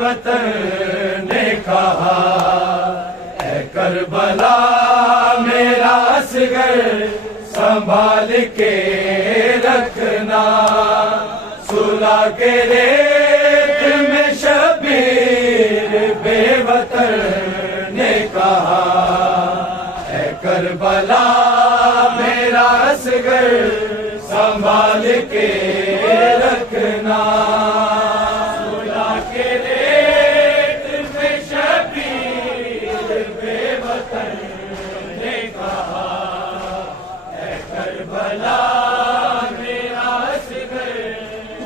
وطن نے کہا اے کربلا میرا اصغر سنبھال کے رکھنا، سلا کے ریت میں شبیر بے وطن نے کہا اے کربلا میرا اصغر سنبھال کے رکھنا، سلا کے ریت میں شبیر بے وطن نے کہا اے کربلا میرا اصغر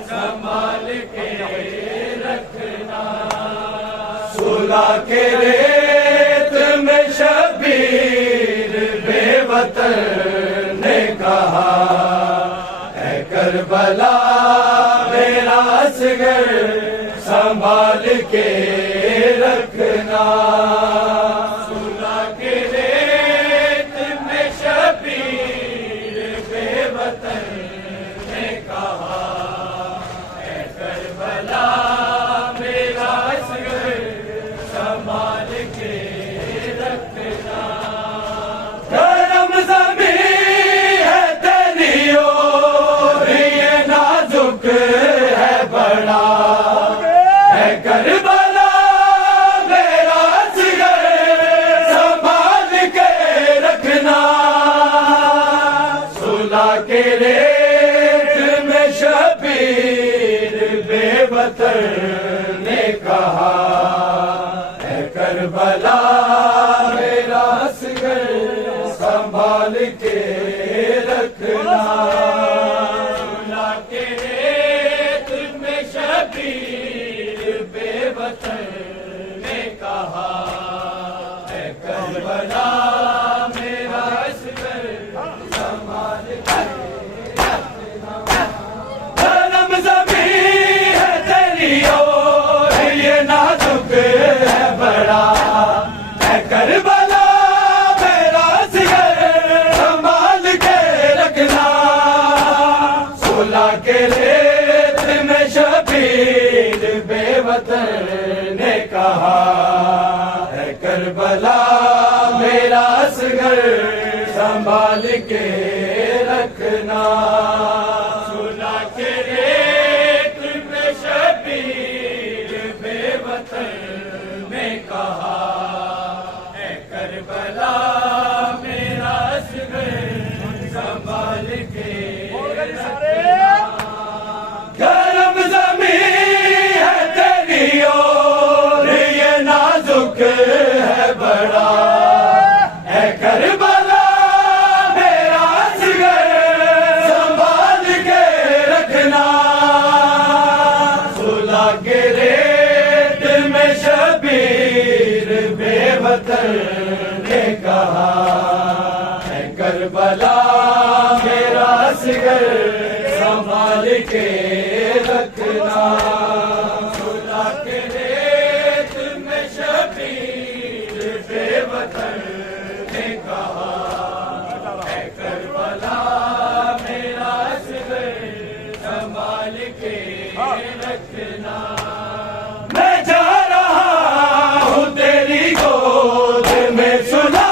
سنبھال کے رکھنا، سلا کے ریت میں شبیر بے وطن نے کہا اے کربلا میرا اصغر سنبھال کے رکھنا، سلا کے ریت میں شبیر بے وطن نے کہا اے کربلا میرا اصغر سنبھال کے رکھنا، گرم زمین ہے تیری اور یہ نازک ہے بڑا اے کربلا میرا اصغر سنبھال کے رکھنا، سلا کے ریت میں شبیر بے وطن نے کہا اے کربلا میرا اصغر سنبھال کے رکھنا، سلا کے ریت میں شبیر بے وطن نے کہا اے کربلا میرا اصغر سنبھال کے رکھنا، گرم زمین ہے تیری اور یہ نازک ہے بڑا اے کربلا میرا اصغر سنبھال کے رکھنا، سلا کے ریت میں شبیر بے وطن نے کہا اے کربلا میرا اصغر سنبھال کے رکھنا، سلا کے ریت میں شبیر بے وطن نے کہا اے کربلا میرا اصغر سنبھال کے رکھنا، گرم زمین ہے تیری اور یہ نازک ہے بڑا اے کربلا میرا اصغر سنبھال کے رکھنا، سلا کے ریت میں شبیر بے وطن نے کہا اے کربلا میرا اصغر سنبھال کے رکھنا، سلا کے ریت میں شبیر بے وطن نے کہا اے کربلا میرا اصغر سنبھال کے رکھنا، میں جا رہا ہوں تیری گود میں سلا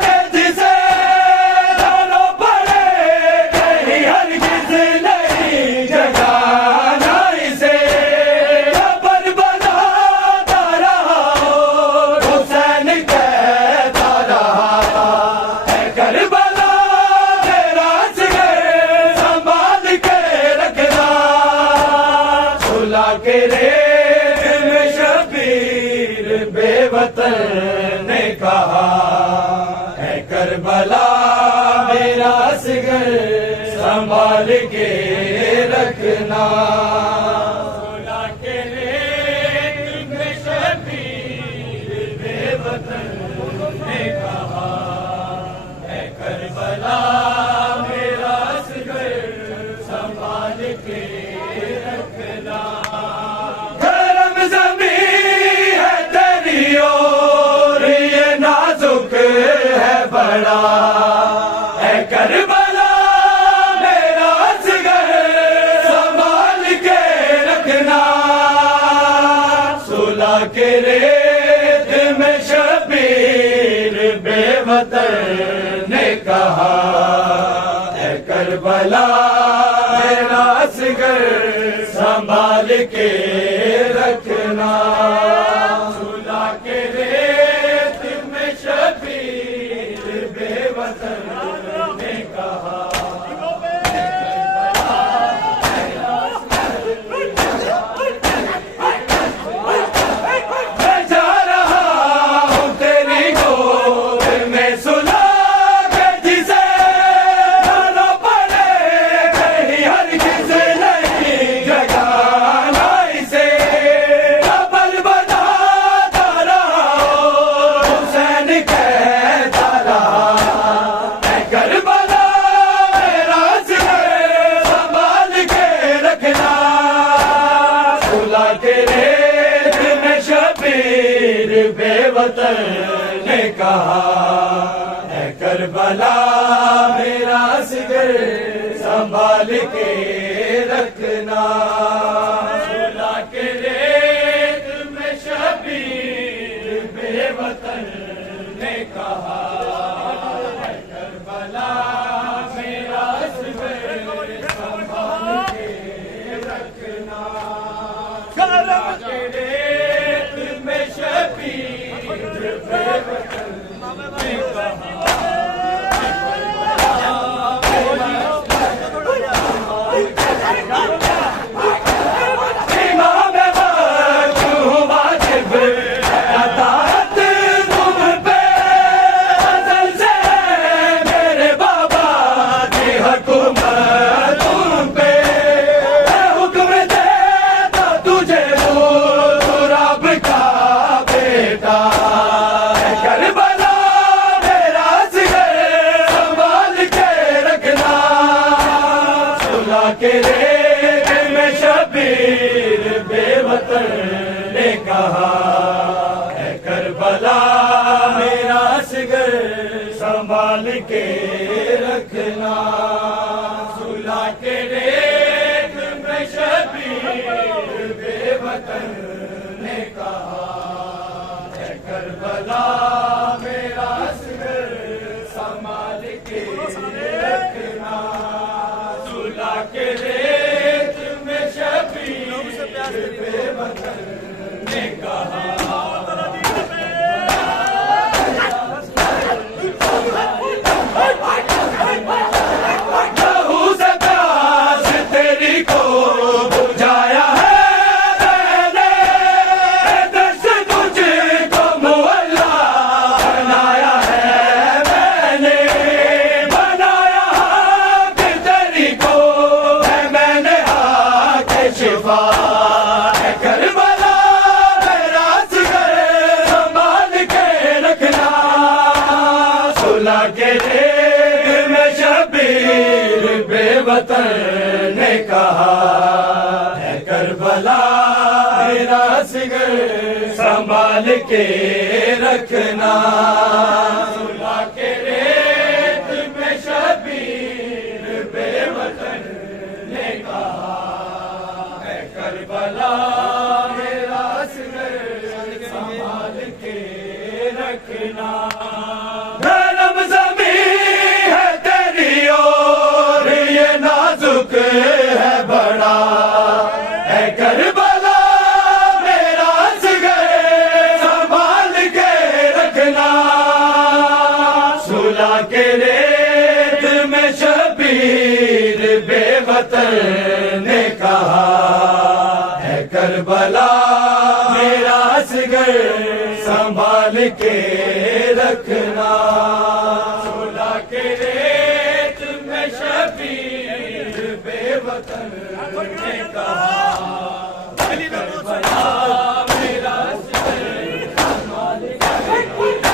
کے جسے ڈالو پڑے کہیں ہرگز نہیں جگانا اسے، قبر بناتا رہا اور حسین کہتا رہا اے کربلا میرا اصغر سنبھال کے رکھنا، سلا کے ریت میں شبیر بے وطن نے کہا اے کربلا میرا اصغر سنبھال کے رکھنا، سلا کے ریت میں شبیر بے وطن نے کہا اے کربلا میرا اصغر سنبھال کے رکھنا، گرم زمین ہے تیری اور یہ نازک ہے بڑا اے کربلا میرا اصغر سنبھال کے وطن نے کہا اے کربلا میرا اصغر سنبھال کے رکھنا صلح کے ریت میں شبیر بے وطن نے کہا بے وطن نے کہا اے کربلا میرا اصغر سنبھال کے رکھنا صلح کے ریت میں شبیر بے وطن نے کہا اے کربلا میرا اصغر سنبھال کے رکھنا صلح کے ریت میں شبیر بے وطن نے کہا امام وقت ہوں واجب اطاعت تم پہ ازل سے میرے بابا کی حکومت تم پہ حکم دیتا تجھے رب کا بیٹا کربلا میرا اصغر سنبھال کے رکھنا صلح کے ریت میں شبیر بے وطن نے کہا اے کربلا میرا اصغر سنبھال کے رکھنا صلح کے ریت میں شبیر بے وطن نے کہا اے کربلا میرا اصغر سنبھال کے رکھنا صلح کے ریت میں شبیر بے وطن نے کہا لہو سے پیاس تیری کو بجھایا ہے میں نے دست تجھ کو مولا بنایا ہے میں نے بنایا حق تیری کو ہے میں نے حق شفا اے کربلا میرا اصغر سنبھال کے رکھنا صلح کے ریت میں شبیر بے وطن نے کہا اے کربلا میرا اصغر سنبھال کے رکھنا صلح کے ریت میں شبیر بے وطن نے کہا اے کربلا میرا اصغر سنبھال کے رکھنا گرم زمین ہے تیری اور یہ نازک ہے بڑا اے کربلا میرا اصغر سنبھال کے رکھنا صلح کے ریت میں شبیر بے وطن نے کہا اے کربلا میرا اصغر سنبھال کے رکھنا صلح کے ریت میں شبیر بے وطن نے کہا کربلا میرا اصغر سنبھال کے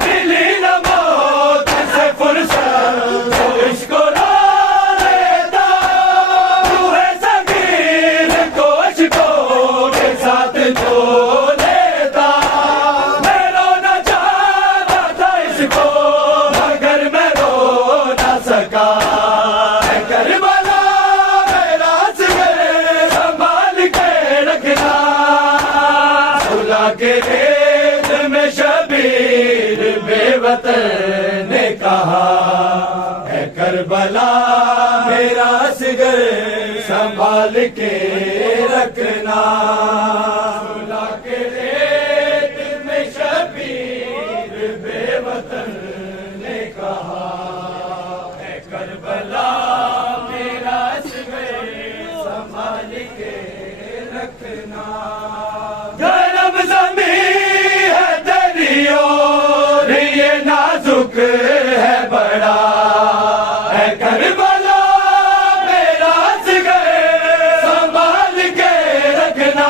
ملی نہ موت سے فرصت اس کو رو لیتا روح صغیر کو اشکوں کے ساتھ جو لیتا میں رو نہ چاہتا تھا اس کو مگر میں رو نہ سکا اے کربلا میرا اصغر سنبھال کے رکھنا صلح کے ریت میں میں شبیر بے وطن نے کہا اے کربلا میرا اصغر سنبھال کے رکھنا سلا کے ریت میں شبیر بے وطن نے کہا اے کربلا میرا اصغر سنبھال کے رکھنا گرم زمین ہے تیری اور یہ نازک ہے بڑا اے کربلا میرا اصغر سنبھال کے رکھنا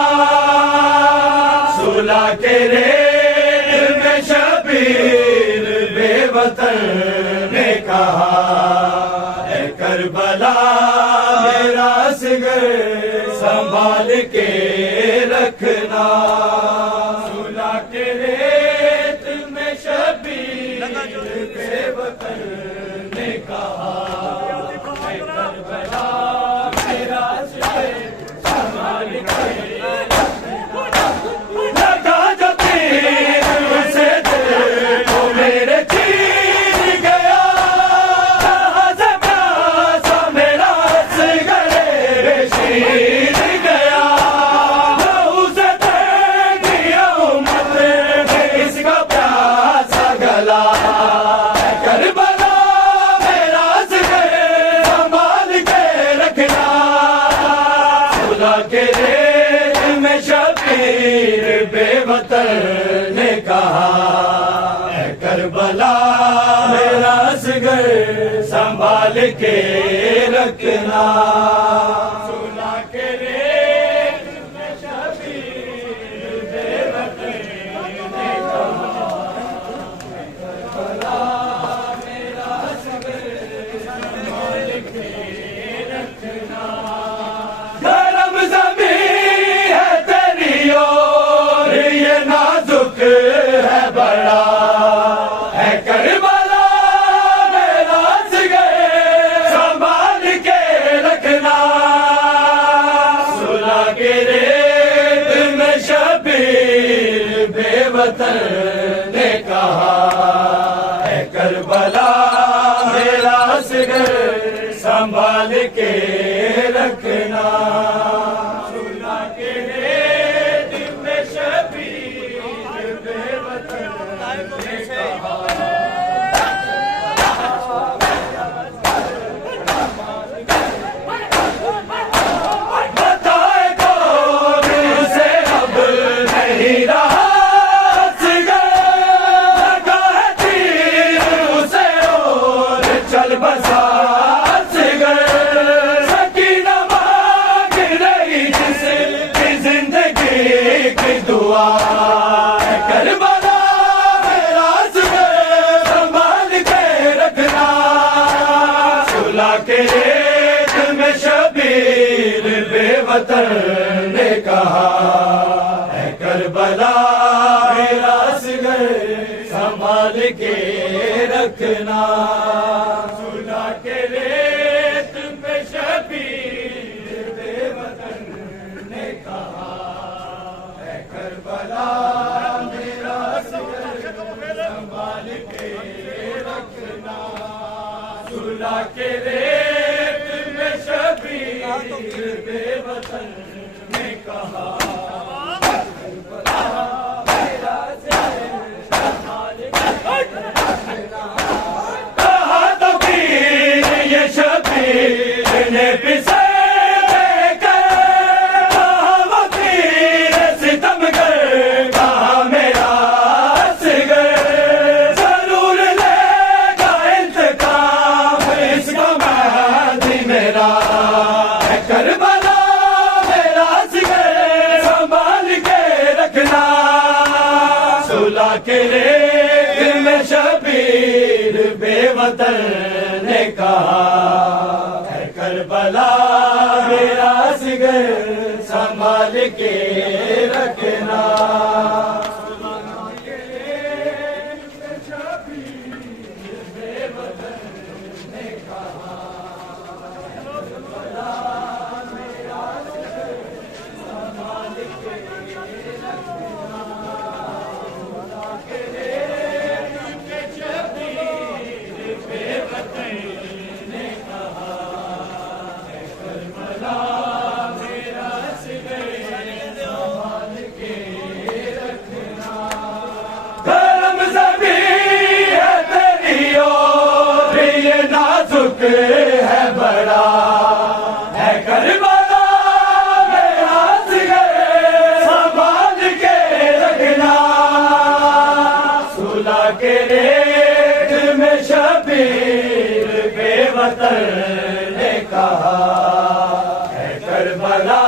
سلا کے ریت میں شبیر بے وطن نے کہا اے کربلا میرا اصغر سنبھال کے رکھنا سلا کے ریت میں شبیر بے وطن نے کہا اے کربلا میرا اصغر سنبھال کے لگا جو تیر سے دل کو میرے چیر گیا کہاں سے پیاسا میرا اصغر شیر گیا لہو سے دیکھ دیا امت اس کا پیاسا گلا کربلا میرا اصغر سنبھال کے رکھنا سلا کے ریت میں شبیر بے وطن نے کہا اے کربلا میرا اصغر سنبھال کے رکھنا سلا کے ریت میں شبیر بے وطن نے کہا کربلا میرا اصغر سنبھال کے رکھنا گرم زمین ہے تیری اور یہ نازک ہے بڑا اے کربلا میرا اصغر سنبھال کے رکھنا سلا کے ریت میں شبیر بے وطن نے کہا اے کربلا میرا اصغر سنبھال کے رکھنا سلا کے ریت میں شبیر بے وطن نے کہا بتائے کون اسے اب نہیں رہا اصغر لگا ہے تیر اسے اور چل بسا اصغر سکینہ مانگ رہی جس کی زندگی کی دعا اے کربلا میرا اصغر سنبھال کے رکھنا سلا کے ریت میں شبیر بے وطن نے کہا اے کربلا میرا اصغر سنبھال کے رکھنا سلا کے ریت میں شبیر بے وطن نے کہا اے کربلا میرا اصغر سنبھال کے رکھنا سلا کے ریت میں شبیر بے وطن نے کہا کہا تو پیر یہ شبیر نے پسے دے کر کہا وہ تیر ستم گر کہا میرا اصغر ضرور لے گا انتقام اس کا مہدی میرا اے کربلا میرا اصغر سنبھال کے رکھنا سلا کے ریت میں شبیر بے وطن نے کہا اے کربلا میرا اصغر سنبھال کے رکھنا ہے بڑا ہے کربلا میں اصغر سنبھال کے رکھنا صلح کے ریٹ میں شبیر بے وطن نے کہا ہے کربلا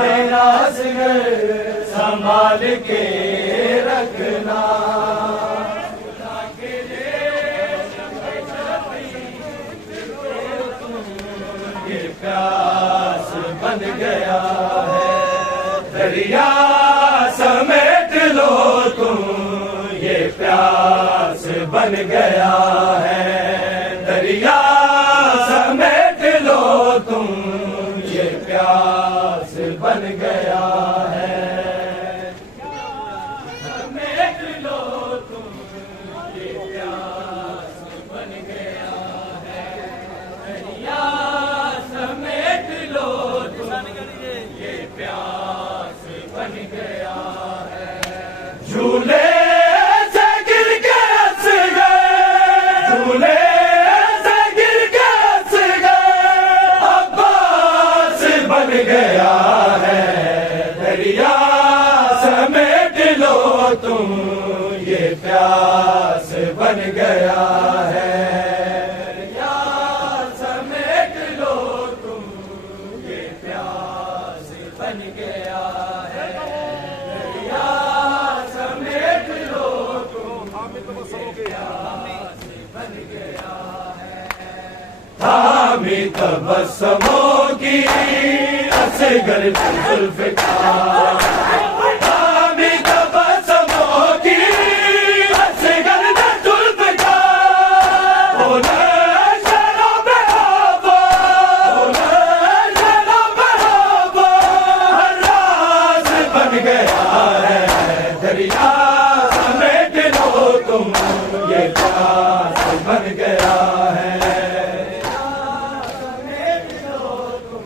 میرا اصغر سنبھال کے رکھنا پیاس بن گیا ہے دریا سمیٹ لو تم یہ پیاس بن گیا ہے دریا سمیٹ لو تم یہ پیاس بن گیا ہے سمیٹ لو تم یہ پیاس بن گیا ہے دریا سمیٹ لو تم یہ پیاس بن گیا ہے جھولے سے گر کے ہنس گئے جھولے سے گر کے ہنس گئے عباس بن گیا ہے دریا سمیٹ لو تم یہ پیاس بن گیا ہے بن گیا ہے دریا سمیٹ لو تم پیاس بن گیا ہے تھامی تبسموں کی اصغر ذوالفقار تھامی تبسموں کی اصغر ذوالفقار دریا سمیٹ لو تم یہ پیاس بن گیا ہے سمیٹ لو تم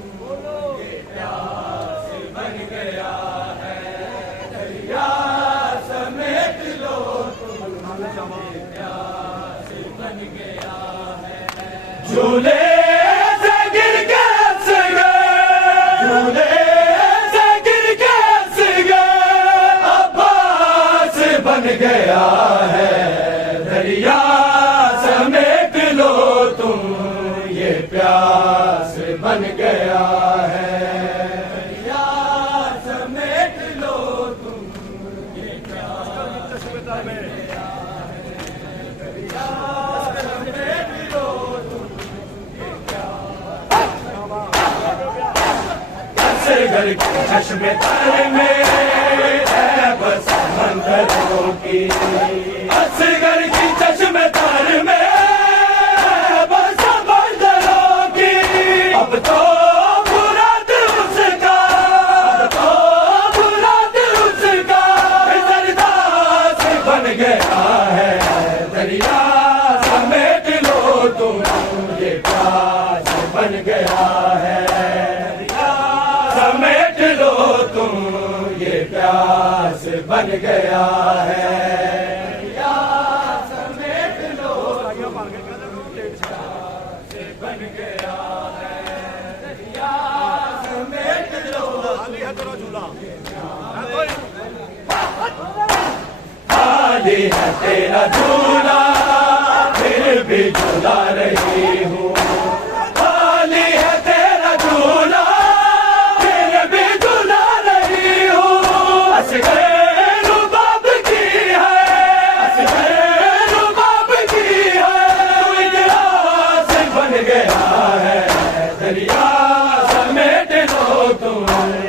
یہ پیاس بن گیا ہے دریا سمیٹ لو تم یہ پیاس بن گیا ہے جھولے سے گر کے ہنس گئے جھولے سے گر کے ہنس گئے بن گیا ہے دریا سمیٹ لو تم یہ پیاس بن گیا ہے دریا سمیٹ لو تم یہ پیاس بن گیا ہے دریا سمیٹ لو تم یہ پیاس اصغر کے چشم تر میں بس منظروں کی اصغر کی چشم تر میں بس منظروں کی اب تو مراد اس کا اب تو مراد اس کا زرداس بن گیا ہے دریا سمیٹ لو تم یہ پیاس بن گیا ہے دریا سمیٹ لو تم یہ پیاس بن گیا ہے دریا سمیٹ لو پیاس بن گیا ہے دریا سمیٹ لو خالی ہے تیرا جھولا پھر بھی جھولا رہی ہوں خالی ہے تیرا جھولا پھر بھی جھولا رہی ہوں اصغر رباب کی ہے اصغر رباب کی ہے تو اجلاس بن گیا ہے دریا سمیٹ لو تم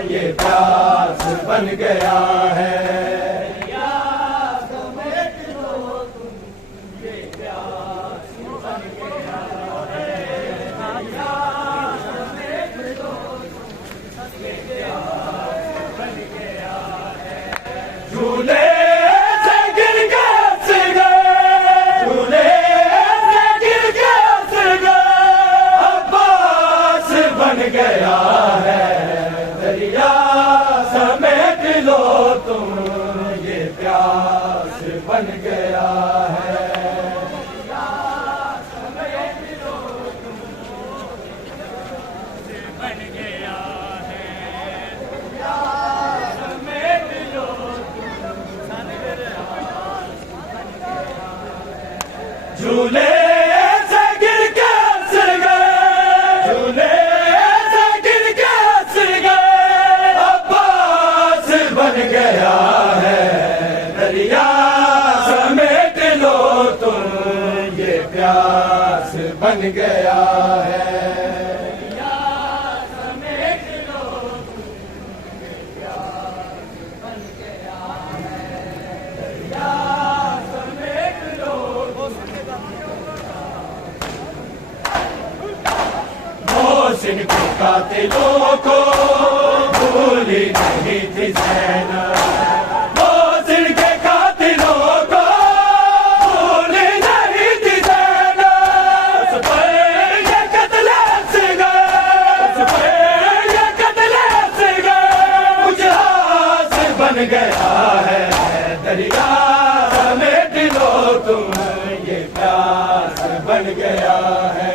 یہ پیاس بن گیا ہے جھولے سے گر کے ہنس گئے جھولے سے گر کے ہنس گئے عباس بن گیا ہے دریا سمیٹ لو تم یہ پیاس بن گیا ہے دریا سمیٹ لو تم جھولے سے گر کے ہنس گئے، جھولے سے گر کے ہنس گئے، عباس بن گیا ہے دریا، سمیٹ لو تم یہ پیاس بن گیا ہے۔ محسن کے قاتلوں کو بھولی نہیں تھی زینب، محسن کے قاتلوں کو بھولی نہیں تھی زینب، اس پر یہ قتل ہنس گئے، اس پر یہ قتل ہنس گئے، مجاز بن گیا ہے دریا، سمیٹ لو تم یہ پیاس بن گیا ہے۔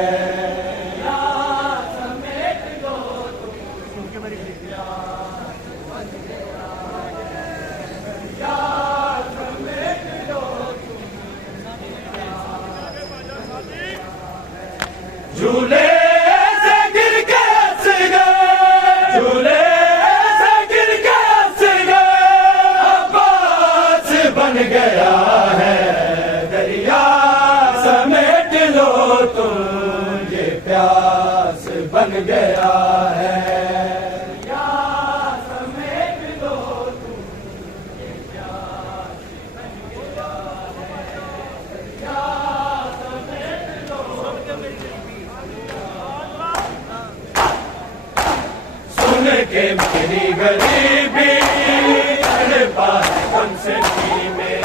جھولے سے گر کے ہنس گئے، جھولے سے گر کے ہنس گئے، عباس بن گیا ہے دریا، سمیٹ لو تم یہ پیاس بن گیا ہے۔ سن کے میری غریبی تڑپا ہے کون سے جی میں،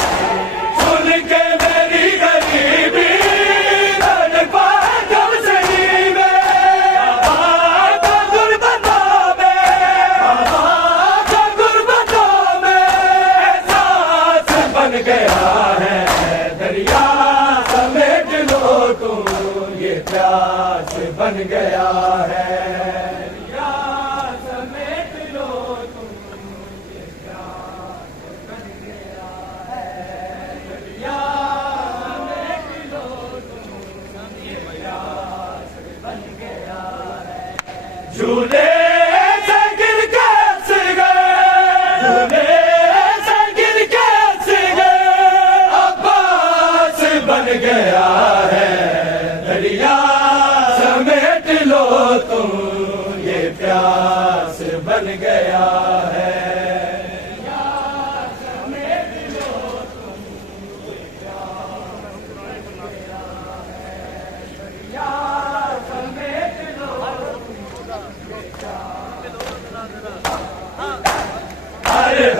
سن کے میری غریبی تڑپا ہے کون سے جی میں، بابا کا غربتوں میں، بابا کا غربتوں میں، احساس بن گیا ہے دریا، سمیٹ لو تم یہ پیاس بن گیا ہے۔ جھولے سے گر کے ہنس گئے، جھولے سے گر کے ہنس گئے، عباس بن گیا ہے دریا، سمیٹ لو تم یہ پیاس بن گیا ہے۔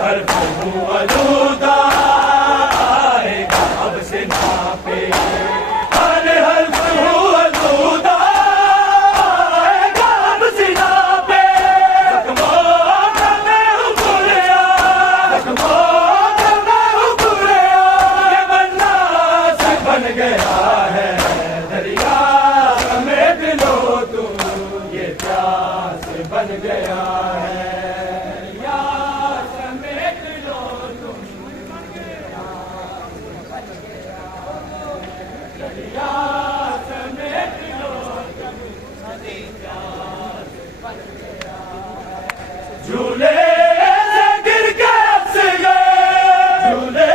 ہر پھول آلودہ آئے گا اب سے ناپے، ہر پھول آلودہ آئے گا اب سے ناپے، زخموں کا میں ابھریا، زخموں کا میں ابھریا، یہ بناس بن گیا ہے دریا، سمیٹ لو تم یہ پیاس بن گیا ہے۔ جھولے سے گر کے ہنس گئے، جھولے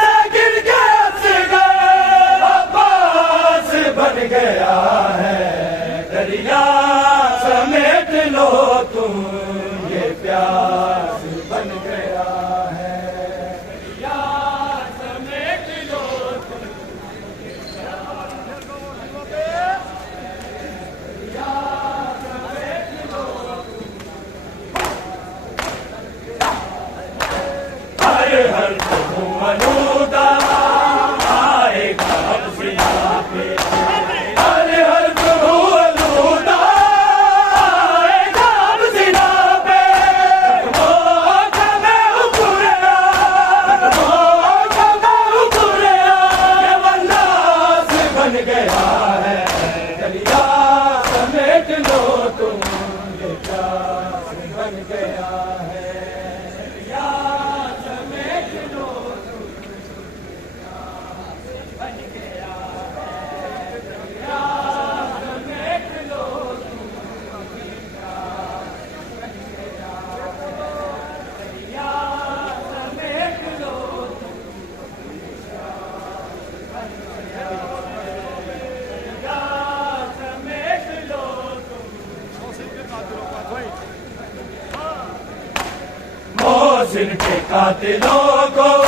سے گر کے ہنس گئے، عباس بن گیا ہے دریا، سمیٹ لو تم یہ پیاس بن گیا ہے۔ حسن کے قاتلوں کو